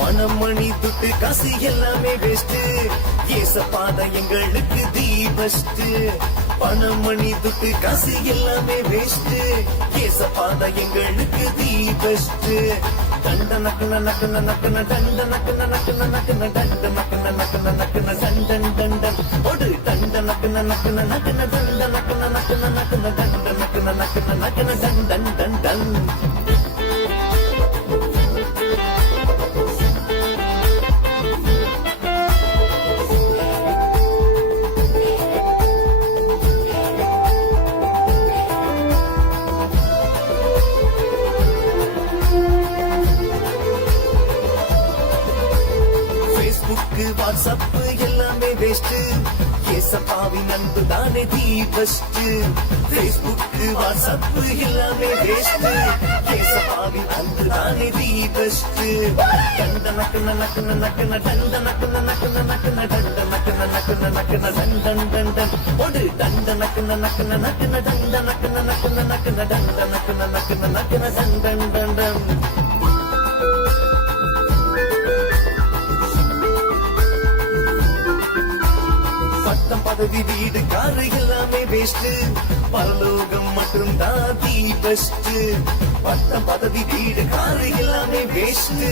பணம் மணி துட்டு காசு எல்லாமே வேஸ்ட், ஏசப்பாத எங்களுக்கு தி பெஸ்ட். பணம் மணி துட்டு காசு எல்லாமே வேஸ்ட், ஏசப்பாத எங்களுக்கு தி பெஸ்ட். தண்ட நக்குன நக்குன நக்குன தண்ட நக்குன நக்குன நக்குன தண்ட நக்குன நக்குன நக்குன தண்டன் தண்டன் ஒரு தண்ட நக்குன நக்குன நக்குன தண்ட நக்குன நக்குன நக்குன தண்ட நக்குன நக்குன நக்குன தண்டன் தண்டன். வாட்ஸ்அப் எல்லாமே வேஸ்ட், ஏசப்பாவின் அன்பு தானே தி பெஸ்ட். பேஸ்புக் வாட்ஸ்அப் எல்லாமே வேஸ்ட், ஏசப்பாவின் அன்பு தானே தி பெஸ்ட். தண்ட நக்குன நக்குன நக்குன தண்ட நக்குன நக்குன நக்குன தண்ட நக்குன நக்குன நக்குன தண்டன் தண்டன் ஒரு தண்ட நக்குன நக்குன நக்குன தண்ட நக்குன நக்குன நக்குன தண்ட நக்குன நக்குன நக்குன தண்டன் தண்டன். பட்டம் பதவி வீடு காரு எல்லாமே வேஸ்ட், பரலோகம் மற்றும் தான் தி பெஸ்ட். பட்டம் பதவி வீடு காரு எல்லாமே வேஸ்ட்,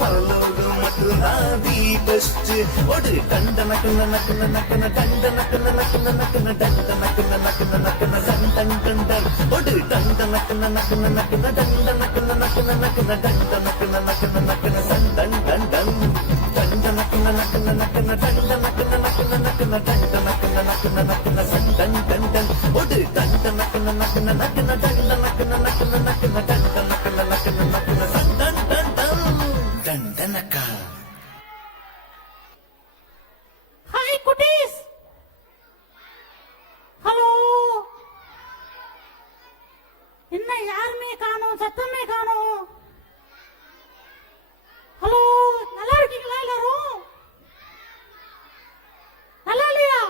பரலோகம் மற்றும் தான் தி பெஸ்ட். ஒரு தண்ட நக்குன நக்குன நக்குன தண்ட நக்குன நக்குன நக்குன தண்ட நக்குன நக்குன நக்குன தண்டன் தண்டன் ஒரு தண்ட நக்குன நக்குன நக்குன தண்ட நக்குன நக்குன நக்குன தண்ட நக்குன நக்குன நக்குன தண்டன் தண்டன் தண்ட நக்குன நக்குன நக்குன தண்ட நக்குன நக்குன நக்குன தண்ட நக்குன நக்குன நக்குன தண்டன் தண்டன் ஒரு தண்ட நக்குன நக்குன நக்குன தண்ட நக்குன நக்குன நக்குன தண்ட நக்குன நக்குன நக்குன தண்டன் தண்டன் தண்டனக்கா. ஹாய் குட்டீஸ், ஹலோ. என்ன யாருமே காணோம், சத்தமே காணோம். ஹலோ, நல்லா இருக்கீங்களா எல்லாரும்? நல்லா இல்லையா?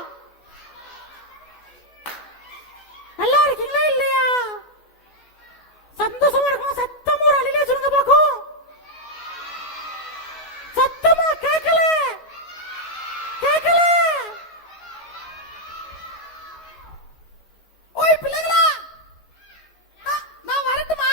நல்லா இருக்கீங்களா இல்லையா? சந்தோஷமா இருக்கணும். சத்தமா ஒரு அழிலே சொல்லுங்க பாக்கும். சத்தமா கேட்கல கேட்கல. ஓய் பிள்ளைகளா, நான் வரட்டுமா?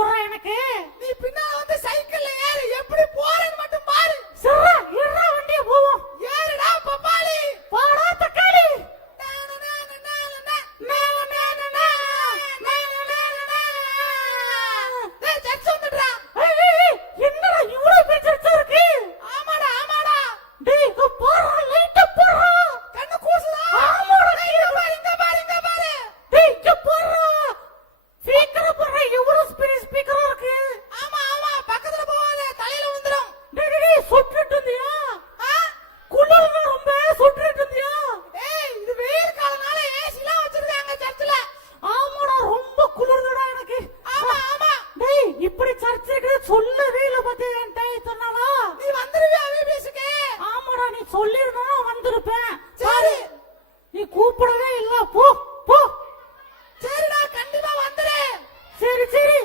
போடுறா எனக்கு. நீ பின்னால வந்து சைக்கிள்ல ஏறு, எப்படி போறேன்னு மட்டும் பாரு. சரா ஏறா வண்டிய போவோம். ஏறுடா பப்பாளி. வாடா தக்காளி. டேய் சர்ச் வந்துடுறா. என்னடா இவ்வளவு பெரிய சர்ச்சா இருக்கு? ஆமாடா ஆமாடா. டேய் இங்க போறா, லைட்ட போறா. கண்ணு கூசுதா? ஆமாடா. இங்க பாரு இங்க பாரு இங்க பாரு. டேய் இங்க போறா. ஸ்பீக்கர் போறா, எவ்வளவு ஸ்பீக்கரா இருக்கு. ஆமா ஆமா, பக்கத்துல போவாத, தலையில விழுந்துரும். டேய் சுட்டுட்டு இருந்தியா? குளிர்ல ரொம்ப சுட்டுட்டு இருந்தியா? ஏய் இது வெயில் காலனால ஏசிலாம் வச்சிருக்காங்க சர்ச்சில. ஆமாடா, ரொம்ப குளிர்துடா எனக்கு. ஆமா ஆமா. டேய் இப்படி சர்ச்சுக்கு சொல்லவே இல்ல பத்தி என்கிட்ட சொன்னாலா? நீ வந்துருவியா விபிஎஸ்க்கு? ஆமாடா, நீ சொல்லிருந்தா வந்திருப்பேன். சரி. நீ கூப்பிடவே இல்ல. போ போ. சரிடா, கண்டிப்பா வந்துரு. சரி சரி.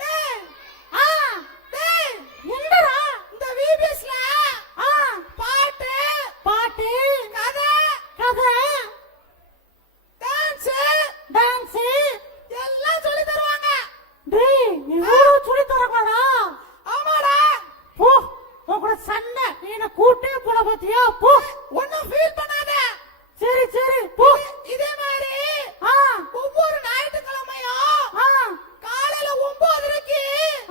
டேய் ஆ டேய், என்னடா? இந்த விபிஎஸ்ல ஆ பாட்டு, பாட்டு, கதை, கதை, டான்ஸ் டான்ஸ் எல்லாம் சொல்லி தருவாங்க. டேய் இவ்வளவு சொல்லி தரமாடா? ஆமாடா. போ, உங்களோட சண்டை நீ என்ன கூட்டே போல பாத்தியா? போ. ஒண்ணும் ஃபீல் பண்ணாத. சரி சரி போ. இதே மாதிரி ஆ ஒவ்வொரு ஞாயிற்றுக்கிழமையும் ஆ காலையில 9:30க்கு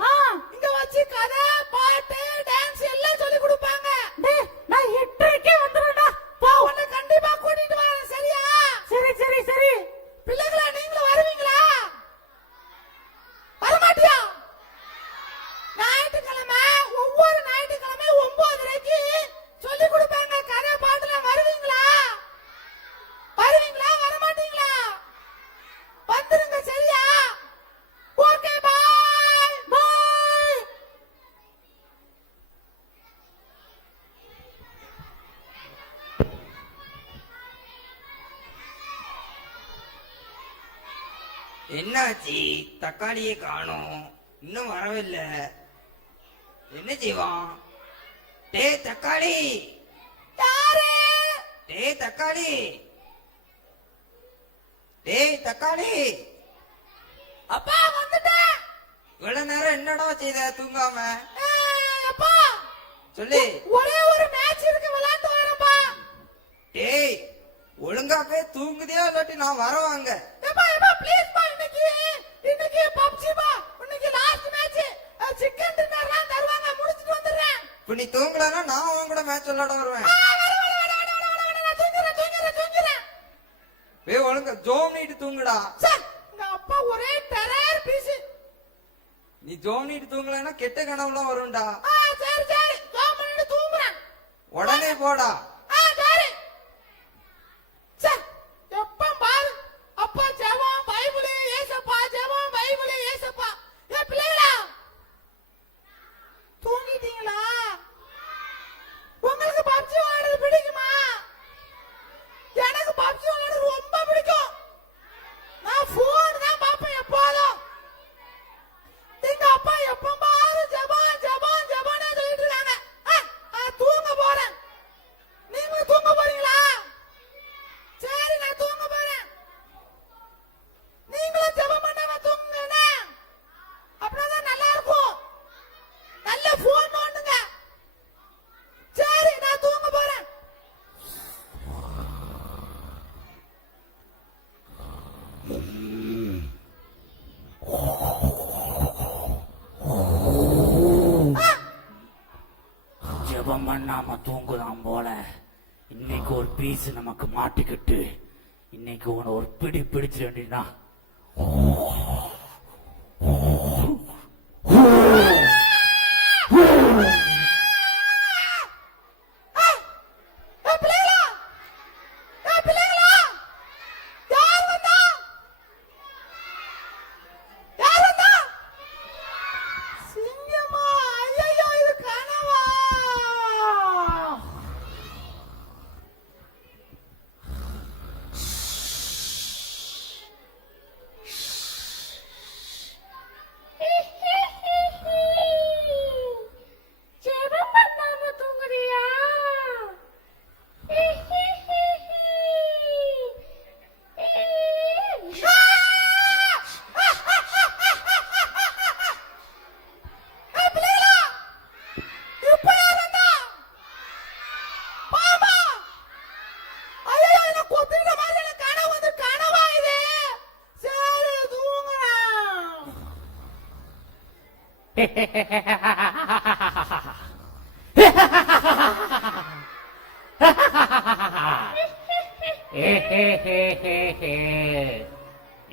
ஆ இங்க வச்சு கதை, பாட்டு, டான்ஸ் எல்லாம் சொல்லி கொடுப்பாங்க. டேய் நான் 8:30க்கே வந்துறேன்டா. போ. உன்னை கண்டிப்பா கூட்டிட்டு வரேன், சரியா? சரி சரி சரி. பிள்ளைகளா நீங்களும் வருவீங்களா? வரமாட்டியா? ஞாயிற்றுக்கிழமை, ஒவ்வொரு ஞாயிற்றுக்கிழமை 9:30க்கு சொல்லி கொடுப்பாங்க கதை, பாட்டுல. வருவீங்களா? வருவீங்களா வரமாட்டீங்களா? வந்துருங்க, சரியா? ஓகே பாய் பாய். என்னாச்சு? தக்காளியை காணோம், இன்னும் வரவில்லை. என்ன செய்வான்? டேய் தக்காளி, யாரு? டேய் தக்காளி, டேய் தக்காளி. அப்பா வந்துட்டேன். இவ்வளவு நேரம் என்னடா செய்த தூங்காம? அப்பா சொல்லு. ஒரே ஒரு மேட்ச் இருக்கு, விளையாட்டு வரேன்ப்பா. டேய் ஒழுங்கா போய் தூங்குதியா இல்லாட்டி நான் வரவாங்க. ஏப்பா ஏப்பா ப்ளீஸ் பா, இன்னைக்கு பப்ஜி பா, இன்னைக்கு லாஸ்ட் மேட்ச். சிக்கன் டின்னர்லாம் தருவாங்க, முடிச்சிட்டு வந்துறேன். இப்ப நீ தூங்கலன்னா நான் உன் கூட மேட்ச் விளையாட வருவேன். நான் தூங்குறேன். போய் ஒழுங்கா ஜோம் நீட்டு தூங்குடா. சார் எங்க அப்பா ஒரே டெரர் பீஸ். நீ ஜோம் நீட்டு தூங்கலன்னா கெட்ட கனவுலாம் வரும்டா. சரி சரி, ஜாம் பண்ணிட்டு தூங்குறேன். உடனே போடா. சரி. சார் எப்ப பாரு அப்பா ஜெபம் பைபிள் ஏசப்பா, ஜெபம் பைபிள் ஏசப்பா. ஏ பிள்ளைகளா தூங்கிட்டீங்களா? உங்களுக்கு பப்ஜி விளையாடுறது பிடிக்குமா? எனக்கு பப்ஜி விளையாடுறது ரொம்ப பிடிக்கும். நான் போன் தான் பாப்பேன் எப்போதும். எங்க அப்பா எப்ப பாரு ஜெபம் ஜெபம் ஜெபம்னே சொல்லிட்டு இருக்காங்க. தூங்க போறேன். நீங்களும் தூங்க போறீங்களா? சரி, நான் தூங்க போறேன். நீங்களும் ஜெபம் பண்ணாம தூங்குங்க, அப்படிதான் நல்லா இருக்கும். நல்ல போன் நோண்டுங்க. சரி, நான் தூங்க போறேன். ஜெபம் பண்ணாம தூங்குதான் போல. இன்னைக்கு ஒரு பீஸ் நமக்கு மாட்டிக்கிட்டு இன்னைக்கு உன ஒரு பிடி பிடிச்சிட வேண்டியதுதான்.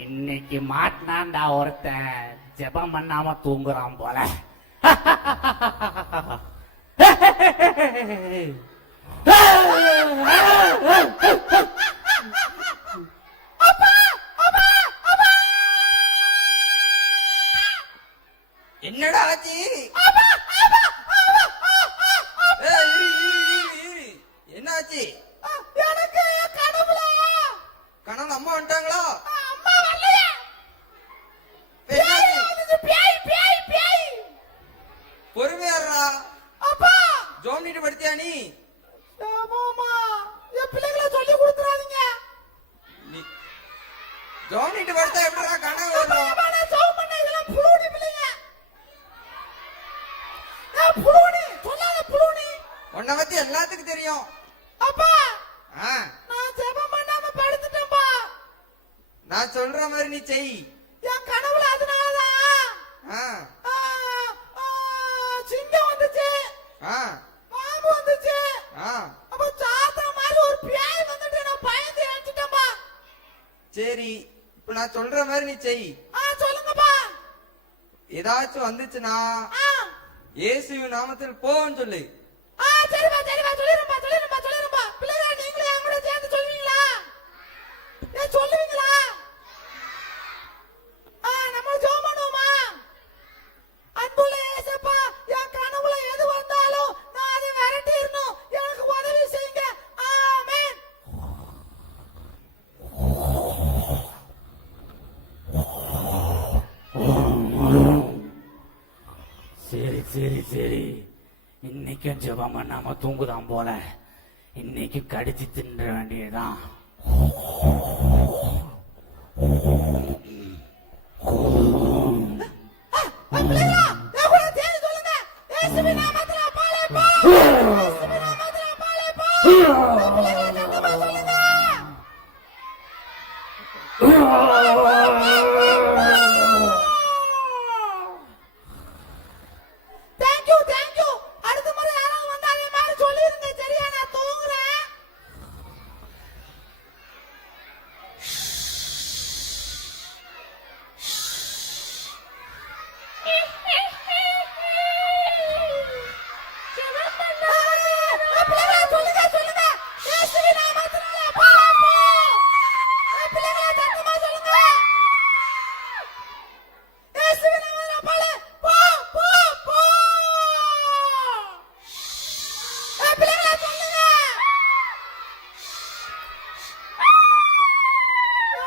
இன்னைக்கு மாட்டினாண்டா ஒருத்தன் ஜெபம் பண்ணாம தூங்குறான் போல. என்னடா ஆச்சு? என்ன ஆச்சு? எனக்கு கனவுல கணவன் அம்மா வந்துட்டாங்களா? அம்மா வரலையே. பேய் வந்துச்சு, பேய் பேய் பேய். பொறுமையாடுறா. அப்பா ஜோம் நீட்டு படுத்தியா நீ? ஆமாமா, என் பிள்ளைகளை சொல்லி கொடுத்துறாதீங்க. ஜோம் நீட்டு படுத்தா எப்படிடா கனவு வரும்? அப்பா, நான் ஜெபம் பண்ண இதெல்லாம் புழுனி பிள்ளைங்க. நான் புழுனி, சொல்லாத புழுனி. உன்னை பத்தி எல்லாத்துக்கும் தெரியும். அப்பா ஆ, நான் ஜெபம் பண்ணாம படுத்துட்டேன்பா. நான் சொல்ற மாதிரி நீ செய். என் கனவுல அதனாலதான் ஆ, ஆ, ஆ, சிங்கம் வந்துச்சு, ஆ, பாம்பு வந்துச்சு, ஆ. அப்ப சாத்தா மாதிரி ஒரு பேய் வந்துட்டு நான் பயந்து ஏஞ்சிட்டேன்பா. சரி, இப்ப நான் சொல்ற மாதிரி நீ செய். சொல்லுங்கப்பா. ஏதாச்சும் வந்துச்சுன்னா ஆ, இயேசுவின் நாமத்தில் போன்னு சொல்லு. சரிப்பா சரிப்பா, சொல்லிருப்பா சொல்லிருப்பா சொல்லிருப்பா. பிள்ளைங்க நீங்களே என் கூட சேர்ந்து சொல்லுவீங்களா? ஏன் சொல்லுவீங்களா? நம்ம ஜெபம் பண்ணுவோமா? அன்புள்ள இயேசப்பா, என் கனவுல எது வந்தாலும் நான் அதை விரட்டிடணும், எனக்கு உதவி செய்யுங்க. ஆமென். சரி சரி சரி, இன்னைக்கும் ஜெபம் பண்ணாம தூங்குதான் போல. இன்னைக்கு கடிச்சு தின்ற வேண்டியதுதான். பிள்ளைங்களா, என் கூட சேர்ந்து சொல்லுங்க. இயேசுவின் நாமத்தில் அப்பாலே போ. இயேசுவின் நாமத்தில் அப்பாலே போ. பிள்ளைங்களா, சத்தமா சொல்லுங்க. Thank you, thank you. அடுத்த முறை யாராவது வந்தா அதே மாதிரி சொல்லிருங்க, சரியா? நான் தூங்குறேன். பிள்ளைங்களா, சொல்லுங்க சொல்லுங்க. இயேசுவின் நாமத்தினால அப்பாலே போ. பிள்ளைங்களா, சத்தமா சொல்லுங்க. இயேசுவின் நாமத்தினால அப்பாலே போ போ போ. பிள்ளைங்களா, சொல்லுங்க.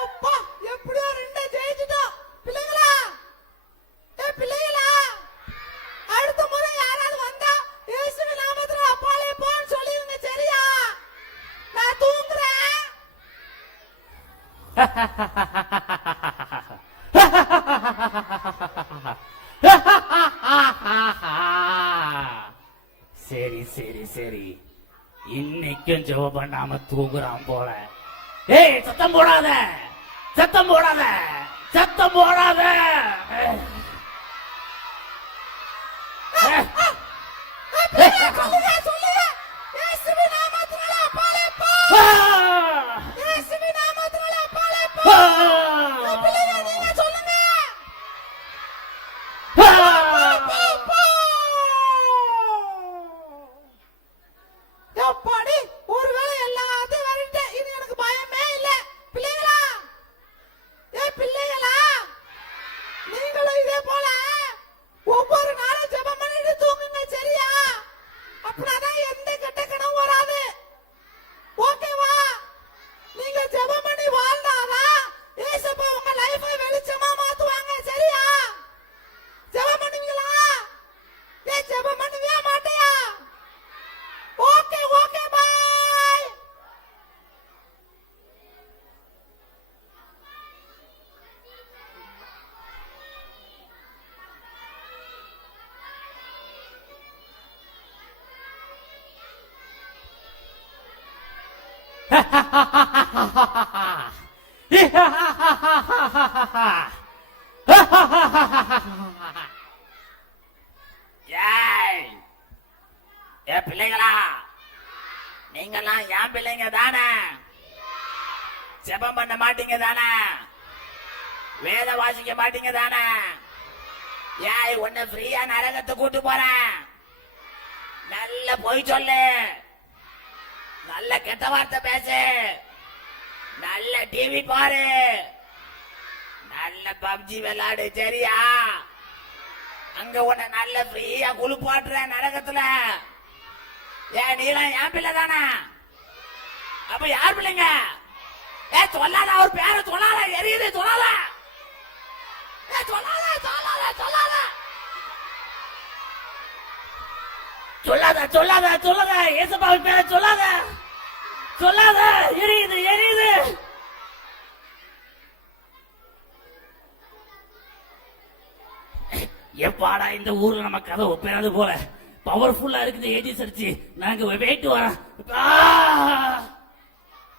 அப்பா, எப்படியோ ரெண்டை ஜெயிச்சிட்டோம். பிள்ளைங்களா, பிள்ளைங்களா, அடுத்த முறை யாராவது வந்தா இயேசுவின் நாமத்தினால அப்பாலே போன்னு சொல்லிருங்க, சரியா? நான் தூங்குறேன். சரி சரி சரி, இன்னைக்கும் ஜெபம் பண்ணாம தூங்குறான் போல. ஏய், சத்தம் போடாத, சத்தம் போடாத, சத்தம் போடாத. பிள்ளைங்களா, சொல்லுங்க சொல்லுங்க. இயேசுவின் நாமத்தினால அப்பாலே போ. இயேசுவின் நாமத்தினால அப்பாலே போ. பிள்ளைங்களா, நீங்க சொல்லுங்க. போ, போ. எப்பாடி, ஒருவேளை எல்லாத்தையும் விரட்டிட்டேன். இனி எனக்கு பயமே இல்ல. பிள்ளைங்களா, பிள்ளைங்களா, நீங்களும் இதே போல ஒவ்வொரு நாளும் ஜெபம் பண்ணிட்டு தூங்குங்க, சரியா? அப்படினாதான் எந்த கெட்ட கனவும் வராது. ஓகேவா? நீங்க ஜெபம் பண்ணி வாழ்ந்தாதான் ஏசப்பா உங்க லைஃபை வெளிச்சமா மாத்துவாங்க, சரியா? ஜெபம் பண்ணுவீங்களா? ஜெபம் பண்ணுவியா மாட்டியா? ஓகே ஓகே, பாய். பண்ண மாட்டீங்க தானே? வேத வாசிக்க மாட்டீங்க தானே? ஏய் உன்னை ஃப்ரீயா நரகத்தை கூட்டு போறேன். நல்ல பொய் சொல்லு, நல்ல கெட்ட வார்த்தை பேசு, நல்ல டிவி பாரு, நல்ல பப்ஜி விளையாடு, சரியா? அங்க உன்னை நல்ல ஃப்ரீயா குளிப்பாட்டுறேன் நரகத்துல. ஏன் நீலாம் என் பிள்ளை தானே? அப்ப யார் பிள்ளைங்க? சொல்லாத, அவர் பேரை சொல்லாத, எரியுது சொல்லாத, சொல்லாத சொல்லாத சொல்லாத சொல்லாத சொல்லாத சொல்லாத, ஏசப்பாவின் பேரை சொல்லாத சொல்லாத, எரியுது எரியுது. எப்பாடா இந்த ஊர்ல நம்ம கதை ஒப்பேறது போல பவர்ஃபுல்லா இருக்குது. ஏஜி சரிச்சு நாங்க போயிட்டு வரோம்.